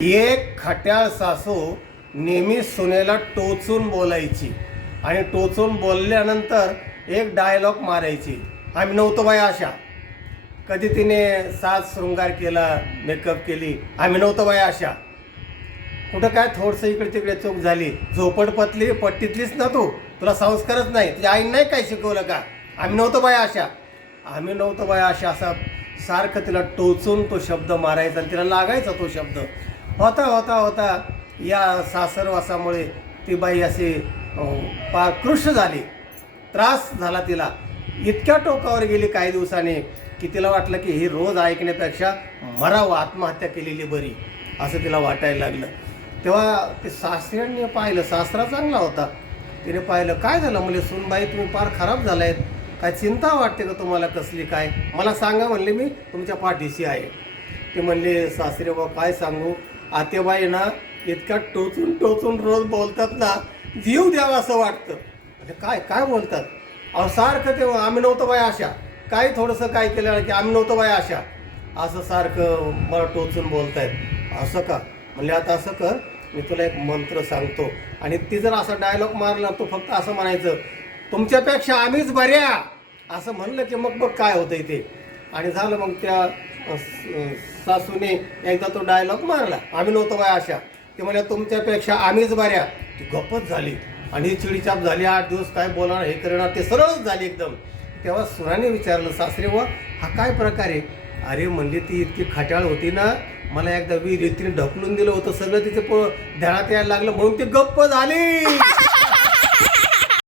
एक खट्याळ सासू नेहमी सुनेला टोचून बोलायची आणि टोचून बोलल्यानंतर एक डायलॉग मारायची, आम्ही नव्हतो बाई अशा. कधी तिने साज शृंगार केला, मेकअप केली, आम्ही नव्हतो बाई अशा. कुठं काय थोडंसं इकडे तिकडे चूक झाली, झोपडपतली पट्टीतलीच ना तू, तुला संस्कारच नाही, तुझ्या आईने नाही काय शिकवलं का, आम्ही नव्हतो बाई अशा, आम्ही नव्हतो बाई अशा. असा सारखं तिला टोचून तो शब्द मारायचा आणि तिला लागायचा तो शब्द. होता होता होता या सासरवासामुळे ती बाई अशी फार कृश झाली, त्रास झाला तिला. इतक्या टोकावर गेली काही दिवसांनी की तिला वाटलं की ही रोज ऐकण्यापेक्षा मरावं, आत्महत्या केलेली बरी असं तिला वाटायला लागलं. तेव्हा ते सासऱ्यांनी पाहिलं, सासरा चांगला होता, तिने पाहिलं काय झालं म्हणजे सूनबाई तुम्ही फार खराब झाला आहेत, काय चिंता वाटते का तुम्हाला कसली, काय मला सांगा म्हणले, मी तुमच्या पाठीशी आहे. ते म्हणले सासरे बा काय सांगू, आतेबाई ना इतक्या टोचून टोचून रोज बोलतात ना, जीव द्यावा असं वाटतं. म्हणजे काय काय बोलतात अहो, सारखं तेव्हा आम्ही नव्हतो बाई अशा, काही थोडंसं काय केलं की आम्ही नव्हतो बाई अशा, असं सारखं मला टोचून बोलतायत. असं का म्हणले, आता असं कर, मी तुला एक मंत्र सांगतो आणि ती जर असा डायलॉग मारला तो फक्त असं म्हणायचं, तुमच्यापेक्षा आम्हीच बऱ्या, असं म्हणलं की मग बघ काय होतंय ते. आणि झालं मग त्या सासूने एकदा तो डायलॉग मारला, आम्ही नव्हतो बाय अशा. ते म्हणजे तुमच्यापेक्षा आम्हीच बऱ्या. ती गप्पच झाली आणि चिडीचाप झाली, 8 दिवस काय बोलणार हे करणार, ते सरळच झाली एकदम. तेव्हा सुनाने विचारलं, सासरे व हा काय प्रकार आहे. अरे म्हणली ती इतकी खट्याळ होती ना, मला एकदा विहिरीत तिने ढकलून दिलं होतं, सगळं तिचं ध्यानात यायला लागलं म्हणून ती गप्प झाली.